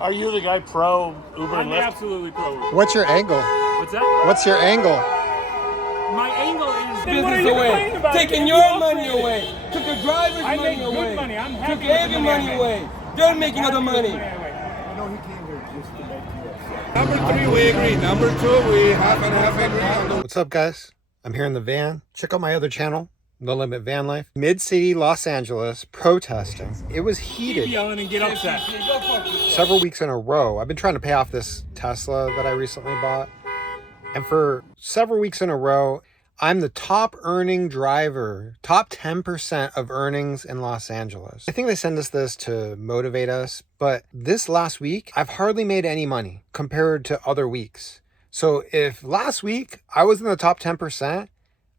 Are you the guy pro Uber and Lyft? I'm absolutely pro Uber. What's your angle? What's that? What's your angle? My angle is business away, taking your money away, took the driver's I money make away, good money. I'm happy took with the every money money I away. They're making other money. Number 3, we agree. Number 2, we half and half agree. What's up, guys? I'm here in the van. Check out my other channel, No Limit Van Life. Mid-city Los Angeles, protesting. It was heated. Keep yelling and get upset. Several weeks in a row. I've been trying to pay off this Tesla that I recently bought. And for several weeks in a row, I'm the top earning driver, top 10% of earnings in Los Angeles. I think they send us this to motivate us, but this last week, I've hardly made any money compared to other weeks. So if last week I was in the top 10%,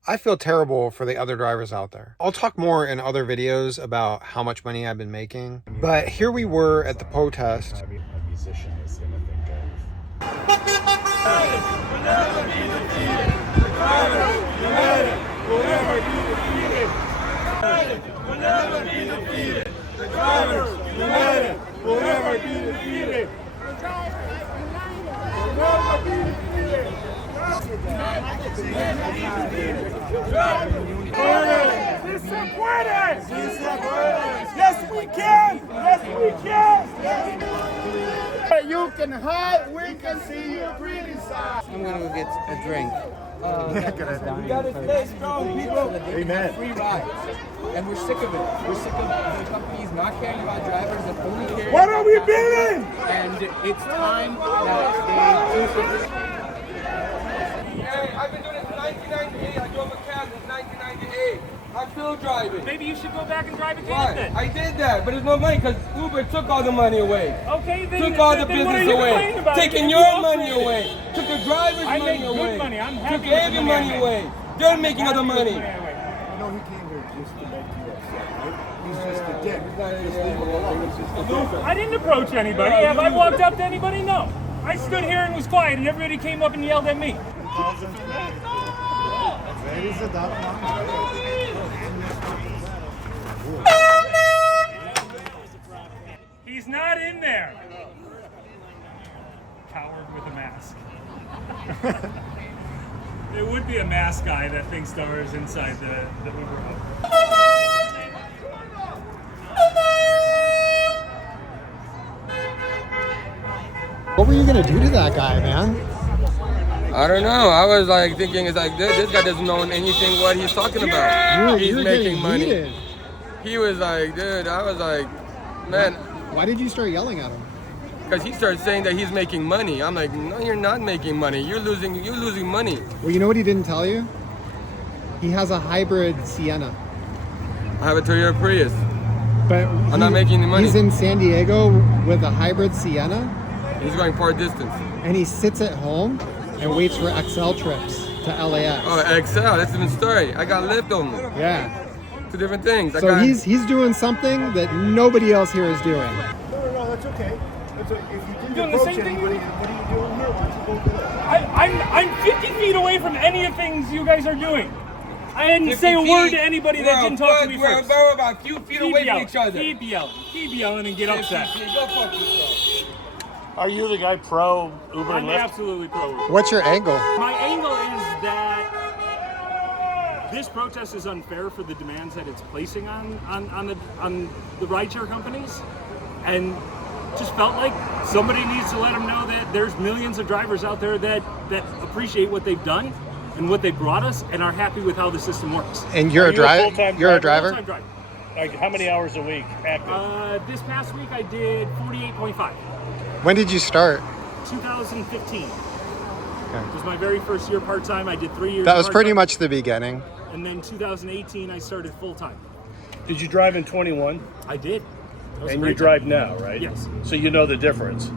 I feel terrible for the other drivers out there. I'll talk more in other videos about how much money I've been making, but here we were at the protest. A musician is going to think Yes, we can! Yes, we can! You can hide, we can see your pretty side. I'm gonna go get a drink. We gotta stay strong, people. Amen. Free rides. And we're sick of it. We're sick of the companies not caring about drivers and only caring What about are we companies. building? And it's time that they do something. Hey, I've been doing it since 1998. I drove a cab since 1998. I'm still driving. Maybe you should go back and drive again Why? then. I did that, but there's no money because Uber took all the money away. Okay, then Took all the then what are business you away, complaining about? taking You your upgraded. money away, took the driver's I money make good away, money. I'm happy took with the every money I money make. away. They're making other money. You know he came here just to make you upset, right? He's just a dick. Just leave him alone. He's just a loser. I didn't approach anybody. Have I walked up to anybody? No. I stood here and was quiet, and everybody came up and yelled at me. He's not in there. Coward with a mask. It would be a mask guy that thinks there is inside the Uber hub. What were you gonna do to that guy, man? I don't know. I was like thinking, it's like this guy doesn't know anything what he's talking about. He's You're making getting money. heated. He was like, dude, I was like, man, Why did you start yelling at him? because he started saying that he's making money. I'm like, no, you're not making money. You're losing money. Well, you know what he didn't tell you? He has a hybrid Sienna. I have a Toyota Prius. But I'm not making any money. He's in San Diego with a hybrid Sienna, He's going far distance. and he sits at home and waits for XL trips to LAX. Oh, XL, that's a different story. I got Lyft only. Yeah. Two different things. So he's doing something that nobody else here is doing. No, that's okay. That's okay. If you didn't Doing the approach same thing anybody, you- what are you doing here? Why don't you go get it? I'm 50 feet away from any of the things you guys are doing. I didn't say a word to anybody that didn't talk to me first. We're about a few feet away from each other. Keep yelling, and get upset. Go fuck yourself. Are you the guy pro Uber I'm and Lyft? absolutely pro Uber. What's your angle? My angle is that this protest is unfair for the demands that it's placing on the rideshare companies, and just felt like somebody needs to let them know that there's millions of drivers out there that appreciate what they've done and what they brought us and are happy with how the system works. And you're Are a you a driver? full-time You're a driver? driver? Full-time driver. Like, how many hours a week active? This past week I did 48.5. When did you start? 2015 was my very first year part-time. I did 3 years That was pretty part-time, much the beginning. and then 2018 I started full-time. Did you drive in 21? I did. That was a And great you drive time. now, right? Yes. So you know the difference.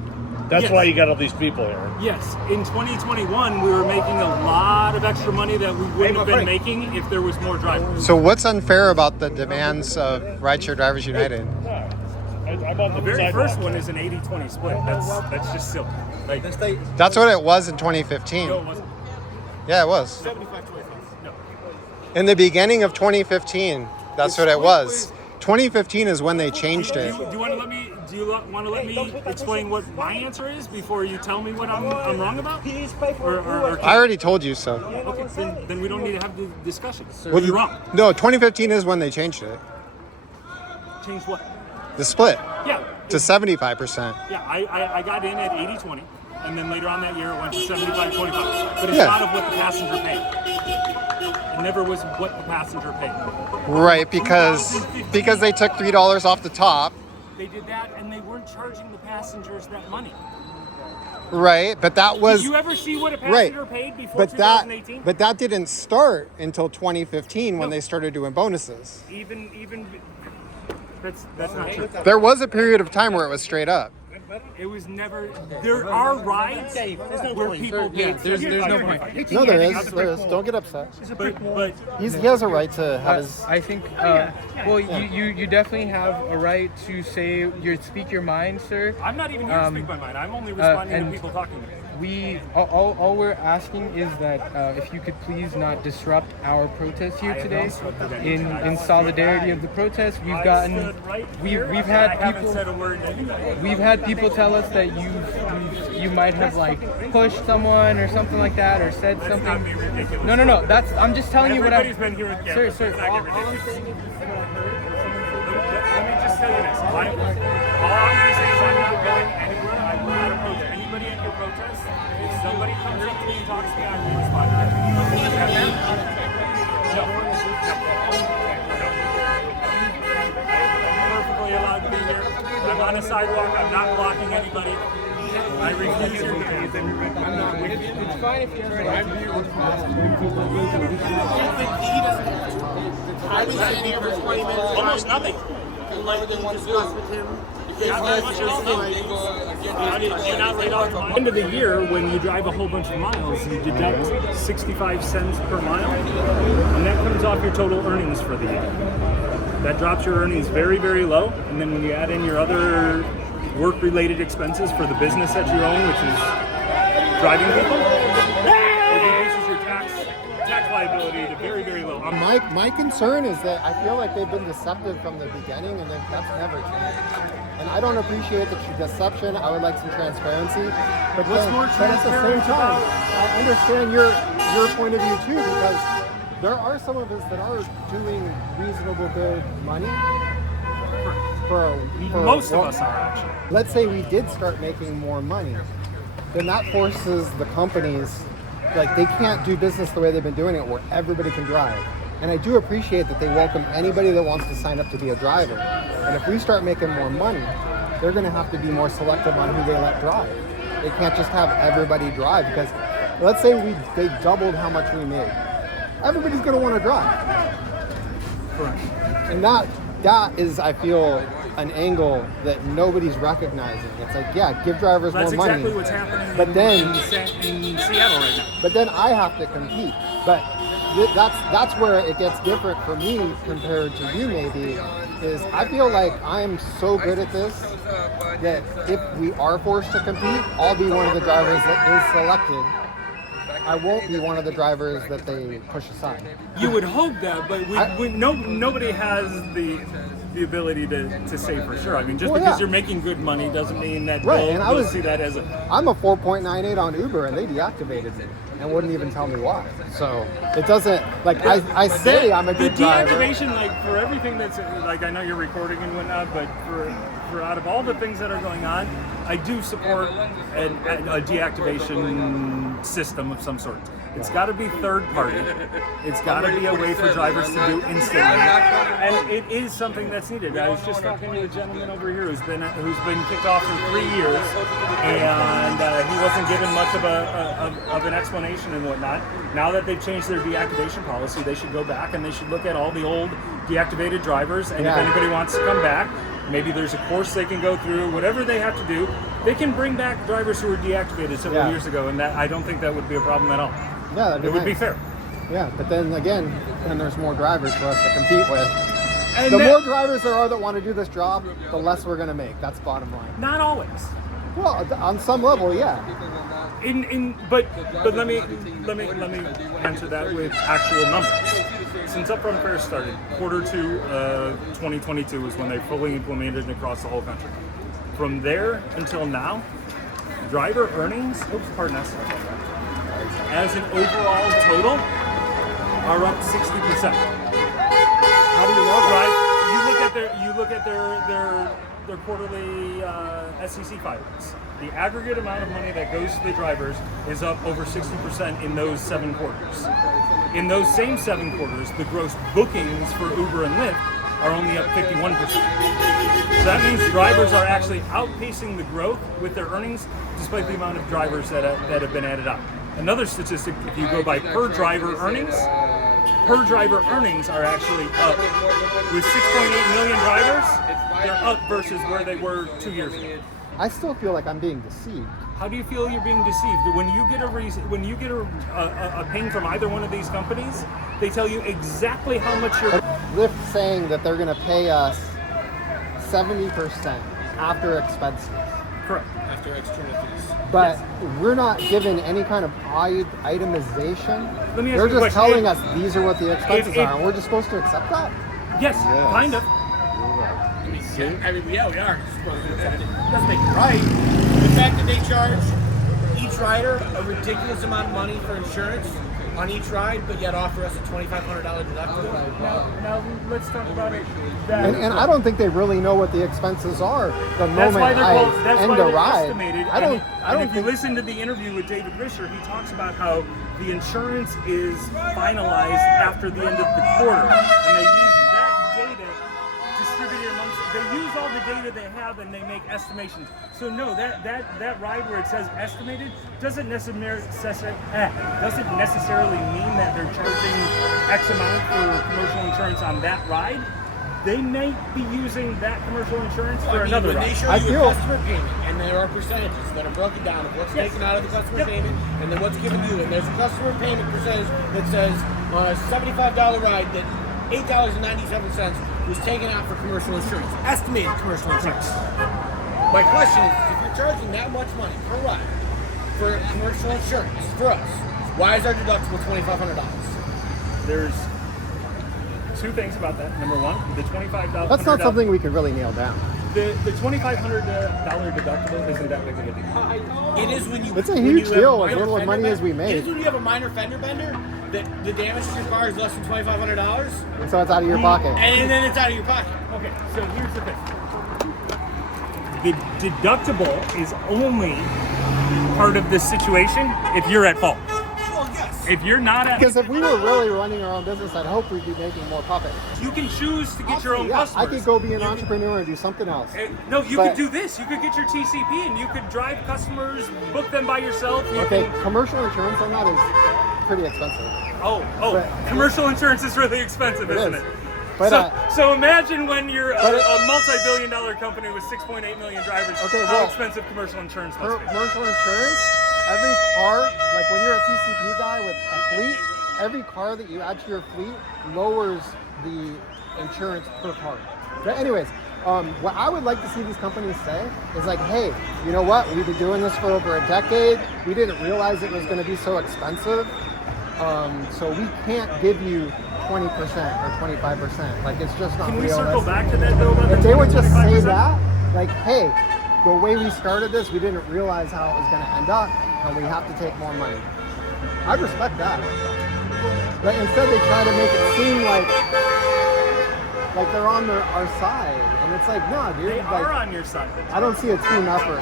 That's Yes. why you got all these people here. Yes, in 2021 we were making a lot of extra money that we wouldn't have been making if there was more drivers. So what's unfair about the demands of Rideshare Drivers United? I'm on the The very sidewalk. first one is an 80-20 split. That's just silly. Like, That's what it was in 2015. no, it wasn't. Yeah, it was. 75-25. No. In the beginning of 2015, that's what it was. 2015 is when they changed it. Do you want to let me? Do you want to let me explain what my answer is before you tell me what I'm wrong about? I already told you so. Okay, then we don't need to have the discussion. Well, You're wrong. No, 2015 is when they changed it. Change what? The split Yeah. to 75%. Yeah, I got in at 80-20, and then later on that year it went to 75-25. But it's Yeah. not of what the passenger paid. It never was what the passenger paid. Right, because they took $3 off the top. They did that, and they weren't charging the passengers that money. Right, but that was Did you ever see what a right. passenger paid before But 2018? that didn't start until 2015 when they started doing bonuses. Even that's not true. There was a period of time where it was straight up. It was never. There are rides where people. Yeah, there's no point. No, there is. Don't get upset. But He has a right to have his. I think, well, you definitely have a right to speak your mind, sir. I'm not even here to speak my mind. I'm only responding to and people talking to me. All we're asking is that if you could please not disrupt our protest here today. In solidarity of the protest, we've gotten, we've had people tell us that you might have like pushed someone or something like that, or said something. No. I'm just telling you what Everybody's been here with cameras. Sir. Let's not get ridiculous. Let me just tell you this. All I'm going to say is I'm not going anywhere. I will not oppose anybody at your protest. If somebody comes up to me and talks to me, I will respond to them. Is that fair? No. I'm perfectly allowed to be here. I'm on a sidewalk. I'm not blocking anybody. I refuse your demands. I'm not with you. It's fine if you're right. I was sitting here for 20 minutes. Almost nothing. Discuss with him. End of the year, when you drive a whole bunch of miles, you deduct 65 cents per mile, and that comes off your total earnings for the year. That drops your earnings very, very low, and then when you add in your other work-related expenses for the business that you own, which is driving people, it reduces your tax liability to very, very low. My concern is that I feel like they've been deceptive from the beginning, and that's never changed. And I don't appreciate the deception. I would like some transparency. But at the same time, I understand your point of view too, because there are some of us that are doing reasonable good money. Most of us are, actually. Let's say we did start making more money, then that forces the companies, like, they can't do business the way they've been doing it, where everybody can drive. And I do appreciate that they welcome anybody that wants to sign up to be a driver. And if we start making more money, they're going to have to be more selective on who they let drive. They can't just have everybody drive, because let's say they doubled how much we made. Everybody's going to want to drive. Correct. And that is, I feel, an angle that nobody's recognizing. It's like, yeah, give drivers That's more money. exactly what's happening But then, in Seattle right now. But then I have to compete. But that's where it gets different for me compared to you maybe, is I feel like I'm so good at this that if we are forced to compete, I'll be one of the drivers that is selected. I won't be one of the drivers that they push aside. You would hope that, but nobody has the ability to say for sure. I mean, just because you're making good money doesn't mean that they'll see that as a... I'm a 4.98 on Uber, and they deactivated me and wouldn't even tell me why. So it doesn't, like, I say I'm a good driver. The deactivation, like, for everything that's, like, I know you're recording and whatnot, but for out of all the things that are going on, I do support a deactivation system of some sort. It's got to be third party. It's got to be a way for drivers to do instantly, and it is something that's needed. I was just talking to a gentleman over here who's been kicked off for 3 years, and he wasn't given much of an explanation and whatnot. Now that they've changed their deactivation policy, they should go back and they should look at all the old deactivated drivers, and if anybody wants to come back, maybe there's a course they can go through, whatever they have to do. They can bring back drivers who were deactivated several years ago, and I don't think that would be a problem at all. Yeah, it would be fair. Yeah, but then again, there's more drivers for us to compete with. And the more drivers there are that want to do this job, the less we're going to make. That's bottom line. Not always. Well, on some level, yeah. But let me answer that with actual numbers. Since Upfront Fares started, Q2 2022 was when they fully implemented it across the whole country. from there until now, driver earnings, pardon us, as an overall total, are up 60%. How do you know that? You look at their quarterly SEC filings. The aggregate amount of money that goes to the drivers is up over 60% in those 7 quarters. In those same 7 quarters, the gross bookings for Uber and Lyft are only up 51%. So that means drivers are actually outpacing the growth with their earnings, despite the amount of drivers that have been added on. Another statistic, if you go by per driver earnings are actually up. With 6.8 million drivers, they're up versus where they were 2 years ago. I still feel like I'm being deceived. How do you feel you're being deceived? When you get a ping from either one of these companies, they tell you exactly how much you're. Lyft saying that they're going to pay us 70% after expenses. Correct. After external fees. But we're not given any kind of itemization. Let me ask They're you a just question. telling us these are what the expenses are, and we're just supposed to accept that? Yes, kind of. We are supposed to accept it. Doesn't make it right. The fact that they charge each rider a ridiculous amount of money for insurance on each ride, but yet offer us a $2,500 deductible. Now let's talk about it. And I don't think they really know what the expenses are the That's moment why they're I called, that's end why the they're ride. estimated. I don't If you think listen to the interview with David Risher, he talks about how the insurance is finalized after the end of the quarter, and they use that data distributed amongst. They use all the data they have and they make estimations. So no, that ride where it says estimated doesn't necessarily mean that they're charging X amount for commercial insurance on that ride. They may be using that commercial insurance for another when ride. they show you a customer payment, and there are percentages that are broken down of what's taken out of the customer payment, and then what's given you, and there's a customer payment percentage that says on a $75 ride that $8.97 was taken out for commercial insurance, estimated commercial insurance. My question is, if you're charging that much money per ride for commercial insurance for us, why is our deductible $2,500? There's 2 things about that. Number one, the $25. that's not something we could really nail down. The $2,500 deductible isn't that big of a deal. It is when you. It's a when huge you have deal a as minor little fender money bender. as we It make. is when you have a minor fender bender that the damage to your car is less than $2,500, And so it's out of your pocket. and then it's out of your pocket. Okay, so here's the thing. The deductible is only part of the situation if you're at fault. Well, yes. If you're not at Because if we were really running our own business, I'd hope we'd be making more profit. you can choose to get your own Yeah, customers. I could go be an entrepreneur and do something else. No, you But- could do this. You could get your TCP and you could drive customers, book them by yourself. You Okay, can- commercial insurance on that is pretty expensive. Oh, commercial insurance is really expensive, isn't it? But So imagine when you're but a multi-billion-dollar company with 6.8 million drivers, Okay, how well, expensive commercial insurance must be. commercial insurance, every car, like when you're a TCP guy with a fleet, every car that you add to your fleet lowers the insurance per car. But anyways, what I would like to see these companies say is like, hey, you know what? We've been doing this for over a decade. We didn't realize it was going to be so expensive. So we can't give you 20% or 25%. Like, it's just not Can we realistic. circle back to that though? About If the they would just say 25%? that, like, hey, the way we started this, we didn't realize how it was going to end up, and we have to take more money. I'd respect that. But instead, they try to make it seem like they're on our side, and it's like, no, dude. They like, are on your side. I don't see a team effort.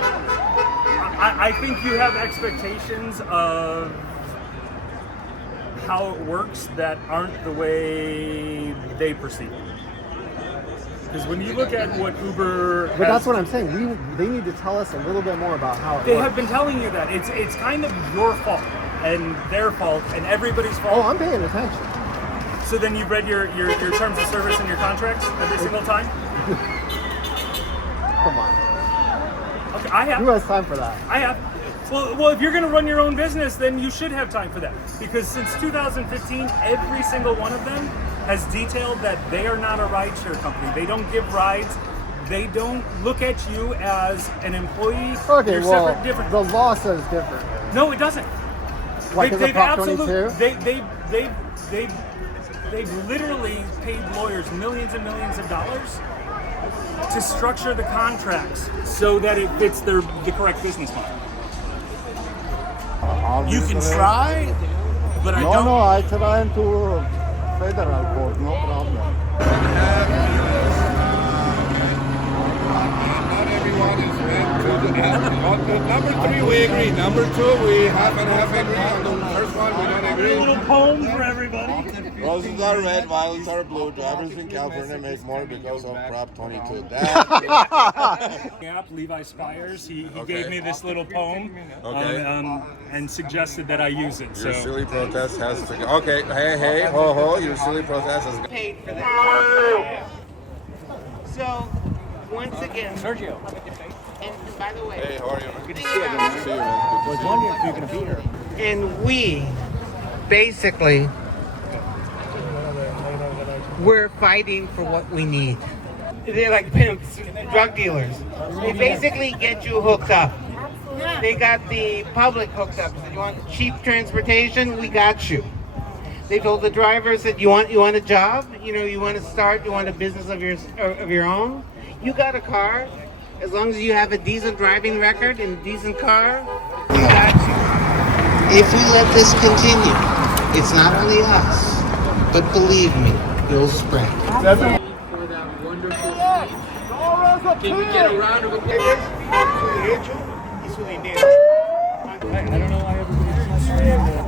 I think you have expectations of how it works that aren't the way they perceive it. Because when you look at what Uber But that's what I'm saying. They need to tell us a little bit more about how it they works. have been telling you that. It's kind of your fault and their fault and everybody's fault. Oh, I'm paying attention. So then you've read your terms of service and your contracts every single time? Come on. Okay, I have. Who has time for that? I have. Well, if you're going to run your own business, then you should have time for that. Because since 2015, every single one of them has detailed that they are not a rideshare company. They don't give rides. They don't look at you as an employee. Okay, You're well, separate, different. the law says different. No, it doesn't. Like, is it Prop 22? They've literally paid lawyers millions and millions of dollars to structure the contracts so that it fits the correct business model. You can try, but I don't. No, I try to federal court, no problem. Not everyone is meant to do that. Number 3, we agree. Number 2, we half and half agree. On the first one, we don't agree. A little poem for everybody. Roses are red, violets are blue. Drivers in California make more because of Prop 22. Yeah, Levi Spires. He gave me this little poem, Okay. and suggested that I use it. Your So silly protest has to go. Okay, hey, ho, ho, your silly protest has to go. Paid for that. So, once again, Sergio. And by the way, Hey, how are you? Good to see you, man. Good to see you, man. Good to see you. if you're going to be here. And we, basically, we're fighting for what we need. They're like pimps, drug dealers. They basically get you hooked up. They got the public hooked up. So you want cheap transportation? We got you. They told the drivers that you want a job, you want to start, you want a business of your own. You got a car, as long as you have a decent driving record and a decent car, we got you. If we let this continue, it's not only us, but believe me, it'll spread. For that wonderful speech. Can we get a round of applause? I don't know why everybody's saying that.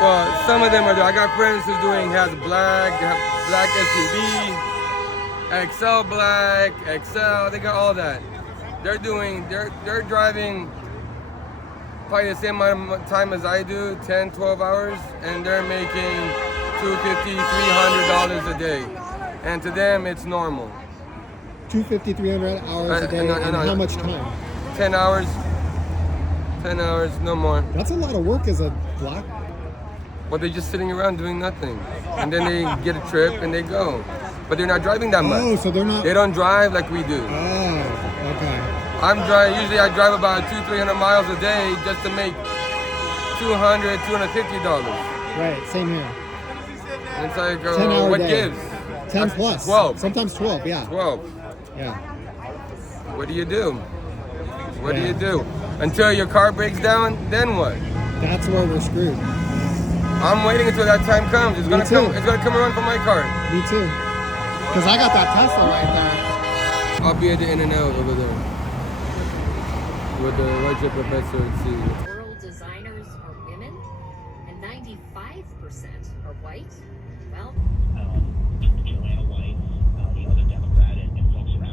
Well, some of them are. I got friends who's has black. They have black SUV, XL black, XL. They got all that. They're driving probably the same amount of time as I do, 10, 12 hours, and they're making $250, $300 a day. And to them, it's normal. 250, 300 hours a day, and how much time? 10 hours. 10 hours, no more. That's a lot of work as a black. Well, they're just sitting around doing nothing. And then they get a trip and they go. But they're not driving that much. Oh, so they're not. They don't drive like we do. Oh, okay. Usually I drive about 200-300 miles a day just to make $200, $250. Right, same here. And it's like, 10-hour what day. gives? 10 plus. 12. Sometimes 12, yeah. 12. Yeah. What do you do? What do you do? Until your car breaks down, then what? That's where we're screwed. I'm waiting until that time comes. It's gonna come. It's gonna come around for my car. Me too. Cause I got that Tesla right there. I'll be at the In-N-Out over there with the lecture professor and see. World designers are women, and 95% are white. Well.